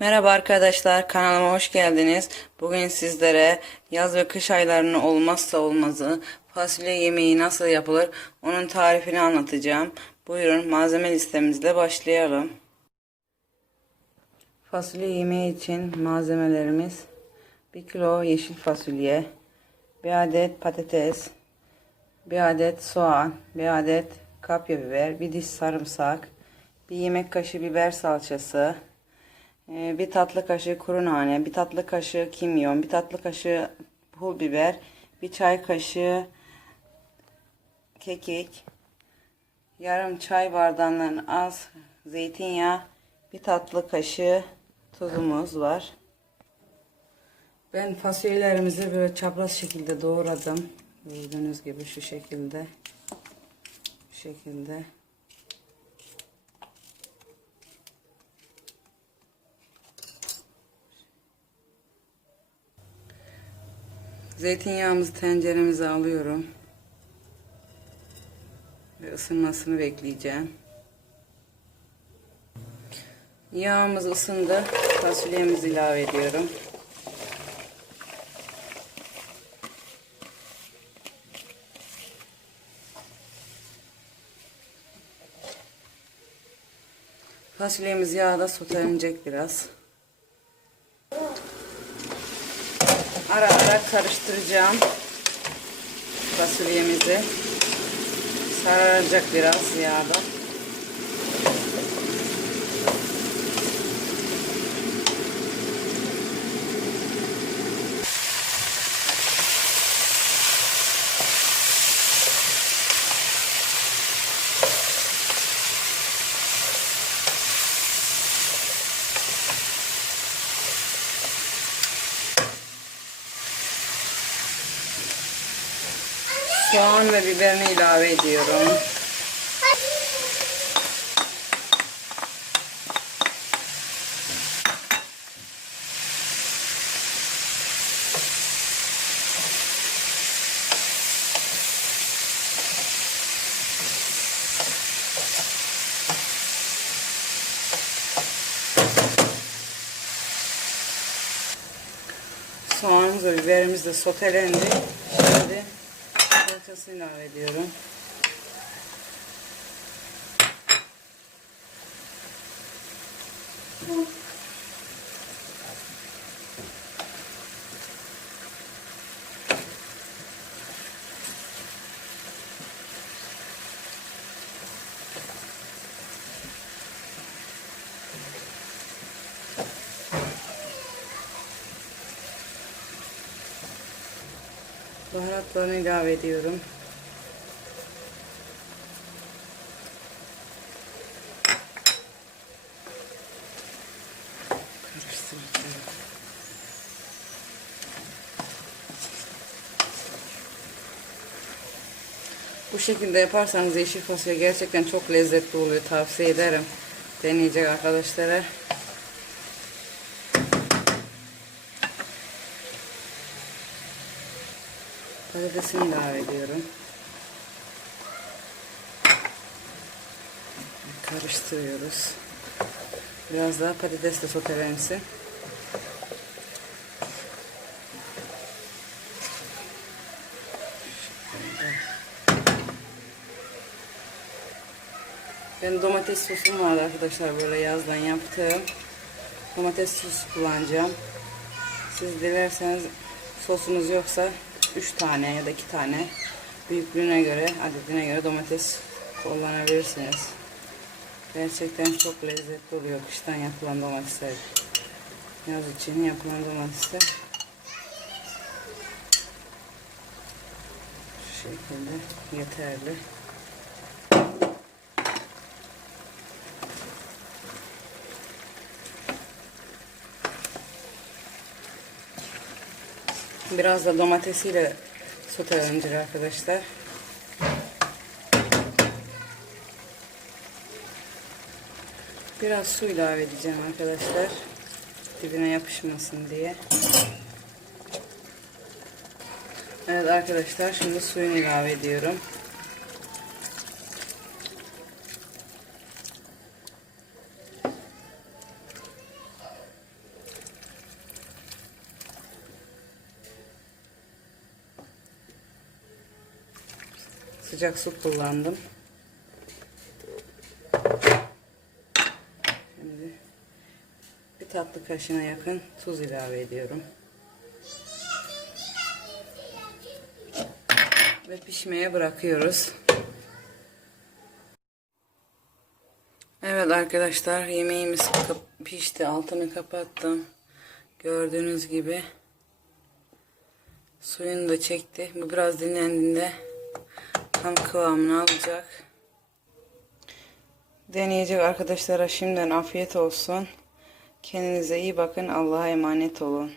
Merhaba arkadaşlar kanalıma hoş geldiniz. Bugün sizlere yaz ve kış aylarının olmazsa olmazı fasulye yemeği nasıl yapılır onun tarifini anlatacağım. Buyurun malzeme listemizle başlayalım. Fasulye yemeği için malzemelerimiz 1 kilo yeşil fasulye, 1 adet patates, 1 adet soğan, 1 adet kapya biber, 1 diş sarımsak, 1 yemek kaşığı biber salçası, bir tatlı kaşığı kuru nane, bir tatlı kaşığı kimyon, bir tatlı kaşığı pul biber, bir çay kaşığı kekik, yarım çay bardağından az zeytinyağı, bir tatlı kaşığı tuzumuz var. Ben fasulyelerimizi böyle çapraz şekilde doğradım. Gördüğünüz gibi şu şekilde. Bu şekilde. Zeytinyağımızı tenceremize alıyorum. Ve ısınmasını bekleyeceğim. Yağımız ısındı. Fasulyemizi ilave ediyorum. Fasulyemiz yağda sotelenecek biraz. Ara ara karıştıracağım fasulyemizi. Sararacak biraz yağda. Soğan ve biberini ilave ediyorum. Soğanımız ve biberimiz de sotelendi. Salçasını ilave ediyorum. Baharatlarını ilave ediyorum. Bu şekilde yaparsanız yeşil fasulye gerçekten çok lezzetli oluyor. Tavsiye ederim. Deneyecek arkadaşlara. Patatesini ilave ediyorum. Karıştırıyoruz. Biraz daha patates de sotelensin. Ben domates sosum var arkadaşlar böyle yazdan yaptığım. Domates sosu kullanacağım. Siz dilerseniz sosunuz yoksa 3 tane ya da 2 tane büyüklüğüne göre adetine göre domates kullanabilirsiniz. Gerçekten çok lezzetli oluyor kıştan yapılan domatesler. Yaz için yapılan domatesler. Şu şekilde yeterli. Biraz da domatesiyle sotelenecek arkadaşlar. Biraz su ilave edeceğim arkadaşlar. Dibine yapışmasın diye. Evet arkadaşlar şimdi suyunu ilave ediyorum. Sıcak su kullandım. Şimdi bir tatlı kaşığına yakın tuz ilave ediyorum. Ve pişmeye bırakıyoruz. Evet arkadaşlar yemeğimiz pişti. Altını kapattım. Gördüğünüz gibi suyunu da çekti. Bu biraz dinlendiğinde tam kıvamını alacak. Deneyecek arkadaşlara şimdiden afiyet olsun. Kendinize iyi bakın. Allah'a emanet olun.